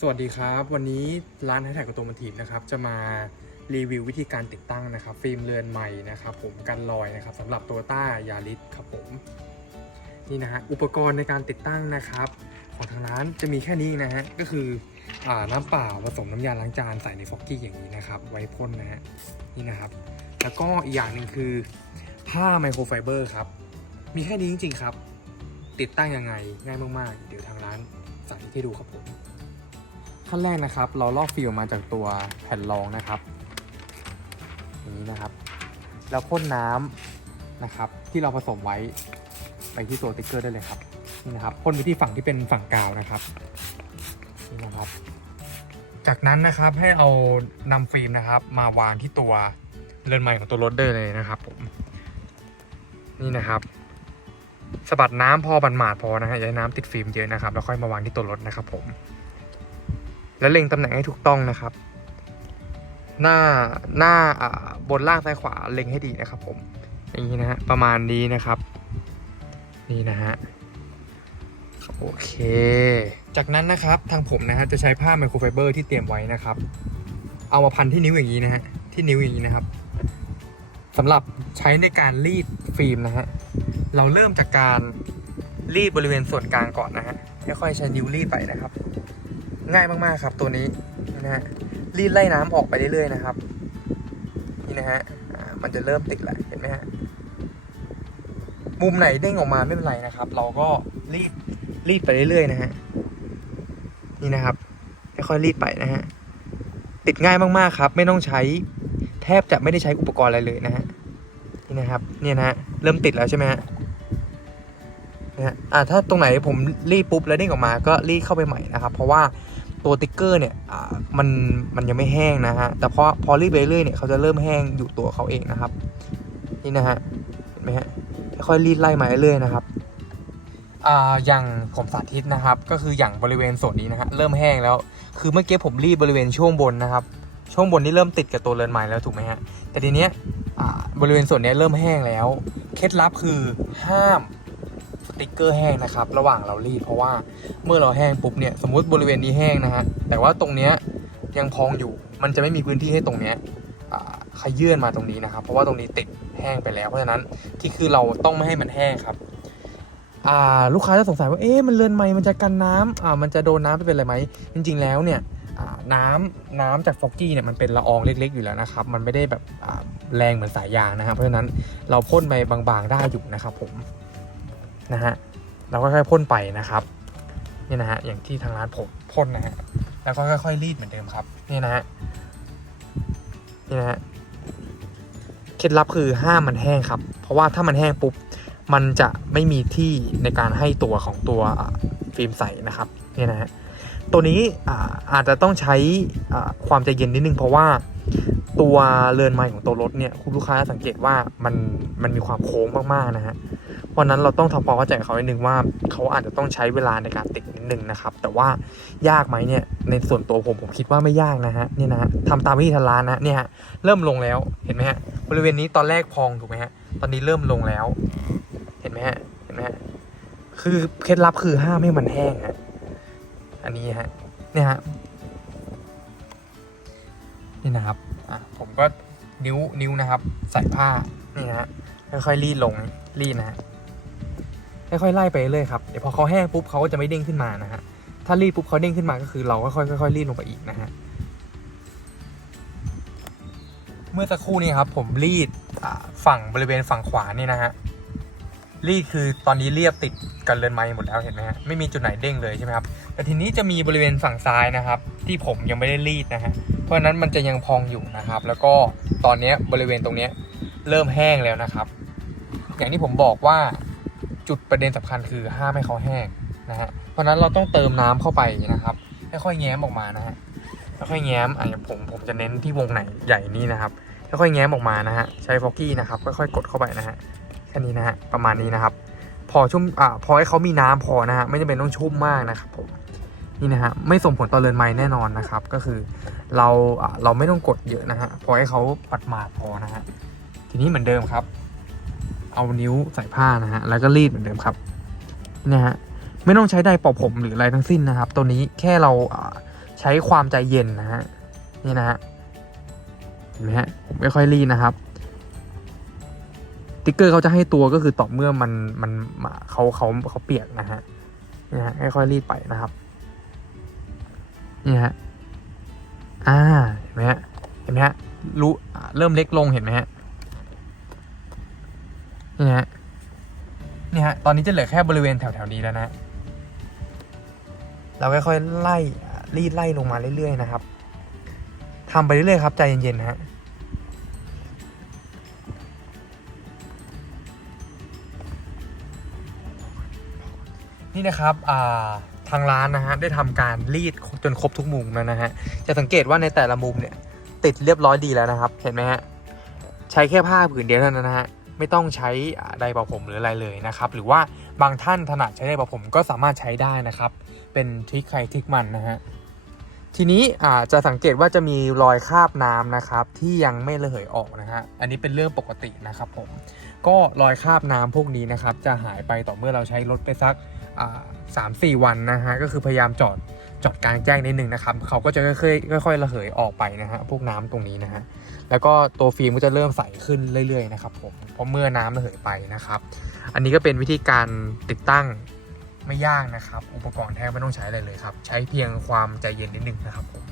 สวัสดีครับ วันนี้ร้านไฮแท็กกระตูมันทีมนะครับจะมารีวิววิธีการติดตั้งนะครับ ฟิล์มเรือนใหม่นะครับ ผมกันรอยนะครับสำหรับตโยต้ายาริสครับผมนี่นะฮะอุปกรณ์ในการติดตั้งนะครับ ของทางร้านจะมีแค่นี้นะฮะก็คืออน้ำเปล่าผสมน้ำยาล้างจานใส่ในฟอกกี้อย่างนี้นะครับ ไว้พ่นนะฮะนี่นะครับ แล้วก็อีกอย่างหนึ่งคือผ้าไมโครไฟเบอร์ครับมีแค่นี้จริงๆครับ ติดตั้งยังไงง่ายมากๆ เดี๋ยวทางร้าน สาธิตให้ดูครับผมขั้นแรกนะครับ เราลอกฟิล์มมาจากตัวแผ่นรองนะครับอย่างนี้นะครับแล้วพ่นน้ำนะครับ ที่เราผสมไว้ไปที่ตัวติ๊กเกอร์ได้เลยครับนี่นะครับพ่นไปที่ฝั่งที่เป็นฝั่งกาวนะครับนี่นะครับ จากนั้นนะครับให้เอานำฟิล์มนะครับ มาวางที่ตัวเรือนไม้ของตัวรถได้เลยนะครับผมนี่นะครับ สะบัดน้ำพอบันหมาดพอนะฮะอย่าให้น้ำติดฟิล์มเยอะนะครับ แล้วค่อยมาวางที่ตัวรถนะครับผม แล้วเล็งตำแหน่งให้ถูกต้องนะครับ หน้าหน้าอ่าบนล่างซ้ายขวาเล็งให้ดีนะครับผมอย่างนี้นะฮะประมาณนี้นะครับ นี่นะฮะโอเค จากนั้นนะครับทางผมนะฮะจะใช้ผ้าไมโครไฟเบอร์ที่เตรียมไว้นะครับ เอามาพันที่นิ้วอย่างนี้นะฮะที่นิ้วอย่างนี้นะครับสำหรับใช้ในการรีดฟิล์มนะฮะ เราเริ่มจากการรีดบริเวณส่วนกลางก่อนนะฮะค่อยๆใช้นิ้วรีดไปนะครับ ง่ายมากๆครับตัวนี้นะฮะรีดไล่น้ำออกไปเรื่อยๆนะครับ นี่นะฮะมันจะเริ่มติดแล้วเห็นไหมฮะมุมไหนเด้งออกมาไม่เป็นไรนะครับ เราก็รีดรีดไปเรื่อยๆนะฮะนี่นะครับค่อยๆรีดไปนะฮะติดง่ายมากๆครับ ไม่ต้องใช้แทบจะไม่ได้ใช้อุปกรณ์อะไรเลยนะฮะนี่นะครับเนี่ยนะฮะเริ่มติดแล้วใช่ไหมฮะ นะฮะอ่าถ้าตรงไหนผมรีดปุ๊บแล้วเด้งออกมาก็รีดเข้าไปใหม่นะครับ เพราะว่าตัวติ๊กเกอร์เนี่ยมันมันยังไม่แห้งนะฮะแต่พอพอรีดไปเรื่อยเนี่ยเขาจะเริ่มแห้งอยู่ตัวเขาเองนะครับนี่นะฮะเห็นไหมฮะค่อยรีดไล่มาเรื่อยๆนะครับอ่าอย่างผมสาธิตนะครับ ก็คืออย่างบริเวณส่วนนี้นะฮะเริ่มแห้งแล้ว คือเมื่อกี้ผมรีดบริเวณช่วงบนนะครับ ช่วงบนนี่เริ่มติดกับตัวเรือนไม้แล้วถูกไหมฮะแต่ทีเนี้ยบริเวณส่วนนี้เริ่มแห้งแล้ว เคล็ดลับคือห้าม ติ๊กเกอร์แห้งนะครับ ระหว่างเรารีดเพราะว่าเมื่อเราแห้งปุ๊บเนี่ยสมมุติบริเวณนี้แห้งนะฮะแต่ว่าตรงเนี้ยยังพองอยู่ มันจะไม่มีพื้นที่ให้ตรงเนี้ยขยื่นมาตรงนี้นะครับ เพราะว่าตรงนี้ติดแห้งไปแล้ว เพราะฉะนั้นที่คือเราต้องไม่ให้มันแห้งครับลูกค้าจะสงสัยว่าเอ๊ะมันเรือนไหมมันจะกันน้ำอ่ามันจะโดนน้ำไปเป็นอะไรไหมจริง ๆ แล้วเนี่ยอ่าน้ำน้ำจากฟอกกี้เนี่ยมันเป็นละอองเล็ก ๆ อยู่แล้วนะครับ มันไม่ได้แบบแรงเหมือนสายยางนะครับ เพราะฉะนั้นเราพ่นไปบางๆได้อยู่นะครับผม นะฮะเราก็ค่อยๆพ่นไปนะครับนี่นะฮะอย่างที่ทางร้านผมพ่นนะฮะแล้วก็ค่อยๆรีดเหมือนเดิมครับนี่นะฮะนี่นะฮะเคล็ดลับคือห้ามมันแห้งครับ เพราะว่าถ้ามันแห้งปุ๊บมันจะไม่มีที่ในการให้ตัวของตัวฟิล์มใสนะครับนี่นะฮะตัวนี้อาอาจจะต้องใช้ความใจเย็นนิดนึงเพราะว่าตัวเรือนไม้ของตัวรถเนี่ยคุณลูกค้าสังเกตว่ามันมันมีความโค้งมากๆนะฮะ เพราะนั้นเราต้องทำความเข้าใจเขานิดนึงว่าเขาอาจจะต้องใช้เวลาในการติดนิดนึงนะครับ แต่ว่ายากไหมเนี่ยในส่วนตัวผมผมคิดว่าไม่ยากนะฮะเนี่ยนะทำตามวิธีทางร้านนะเนี่ยฮะเริ่มลงแล้วเห็นไหมฮะบริเวณนี้ตอนแรกพองถูกไหมฮะตอนนี้เริ่มลงแล้ว เห็นไหมฮะเห็นไหมฮะคือเคล็ดลับคือห้ามให้มันแห้งฮะอันนี้ฮะเนี่ยฮะนี่นะครับอะผมก็นิ้วนิ้วนะครับ ใส่ผ้านี่นะฮะค่อยๆรีดลงรีดนะฮะ ค่อยๆไล่ไปเรื่อยครับเดี๋ยวพอเขาแห้งปุ๊บเขาก็จะไม่เด้งขึ้นมานะฮะถ้ารีดปุ๊บเขาเด้งขึ้นมาก็คือเราก็ค่อยๆค่อยๆรีดลงไปอีกนะฮะเมื่อสักครู่นี้ครับผมรีดฝั่งบริเวณฝั่งขวานี่นะฮะรีดคือตอนนี้เรียบติดกันเรือนไม้หมดแล้วเห็นไหมฮะไม่มีจุดไหนเด้งเลยใช่ไหมครับแต่ทีนี้จะมีบริเวณฝั่งซ้ายนะครับ ที่ผมยังไม่ได้รีดนะฮะเพราะนั้นมันจะยังพองอยู่นะครับ แล้วก็ตอนนี้บริเวณตรงนี้เริ่มแห้งแล้วนะครับ อย่างที่ผมบอกว่า จุดประเด็นสำคัญคือห้ามให้เขาแห้งนะฮะเพราะนั้นเราต้องเติมน้ำเข้าไปนะครับค่อยๆแง้มออกมานะฮะค่อยๆแง้มอะอย่างผมผมจะเน้นที่วงไหนใหญ่นี้นะครับค่อยๆแง้มออกมานะฮะใช้ฟอกกี้นะครับค่อยๆกดเข้าไปนะฮะแค่นี้นะฮะประมาณนี้นะครับ พอชุ่มอ่าพอให้เขามีน้ำพอนะฮะไม่จำเป็นต้องชุ่มมากนะครับผมนี่นะฮะไม่ส่งผลต่อเรือนไม้แน่นอนนะครับ ก็คือเราอ่าเราไม่ต้องกดเยอะนะฮะพอให้เขาปัดหมาดพอนะฮะทีนี้เหมือนเดิมครับ เอานิ้วใส่ผ้านะฮะแล้วก็รีดเหมือนเดิมครับนะฮะไม่ต้องใช้ไดร์ป่าผมหรืออะไรทั้งสิ้นนะครับ ตัวนี้แค่เราใช้ความใจเย็นนะฮะนี่นะฮะเห็นไหมฮะผมไม่ค่อยรีดนะครับติ๊กเกอร์เขาจะให้ตัวก็คือต่อเมื่อมันมันมาเขาเขาเขาเปียกนะฮะนี่ฮะค่อยๆรีดไปนะครับนี่ฮะอ่าเห็นไหมฮะเห็นไหมฮะรู้เริ่มเล็กลงเห็นไหมฮะ นี่ฮะนี่ฮะ ตอนนี้จะเหลือแค่บริเวณแถวๆนี้แล้วนะ เราค่อยๆไล่รีดไล่ลงมาเรื่อยๆนะครับทำไปเรื่อยๆครับใจเย็นๆนะฮะนี่นะครับทางร้านนะฮะได้ทำการรีดจนครบทุกมุมแล้วนะฮะจะสังเกตว่าในแต่ละมุมเนี่ยติดเรียบร้อยดีแล้วนะครับ เห็นไหมฮะใช้แค่ผ้าผืนเดียวเท่านั้นนะฮะ ไม่ต้องใช้ไดร์เป่าผมหรืออะไรเลยนะครับ หรือว่าบางท่านถนัดใช้ไดร์เป่าผมก็สามารถใช้ได้นะครับ เป็นทริคใครทริคมันนะฮะทีนี้อาจะสังเกตว่าจะมีรอยคราบน้ำนะครับ ที่ยังไม่ระเหยออกนะฮะอันนี้เป็นเรื่องปกตินะครับผมก็รอยคราบน้ำพวกนี้นะครับ จะหายไปต่อเมื่อเราใช้รถไปสักสามสี่วันนะฮะก็คือพยายามจอด จอดกลางแจ้งนิดนึงนะครับเขาก็จะค่อยๆค่อยๆระเหยออกไปนะฮะพวกน้ำตรงนี้นะฮะแล้วก็ตัวฟิล์มก็จะเริ่มใสขึ้นเรื่อยๆนะครับผมเพราะเมื่อน้ำระเหยไปนะครับ อันนี้ก็เป็นวิธีการติดตั้งไม่ยากนะครับ อุปกรณ์แทบไม่ต้องใช้อะไรเลยครับ ใช้เพียงความใจเย็นนิดนึงนะครับผม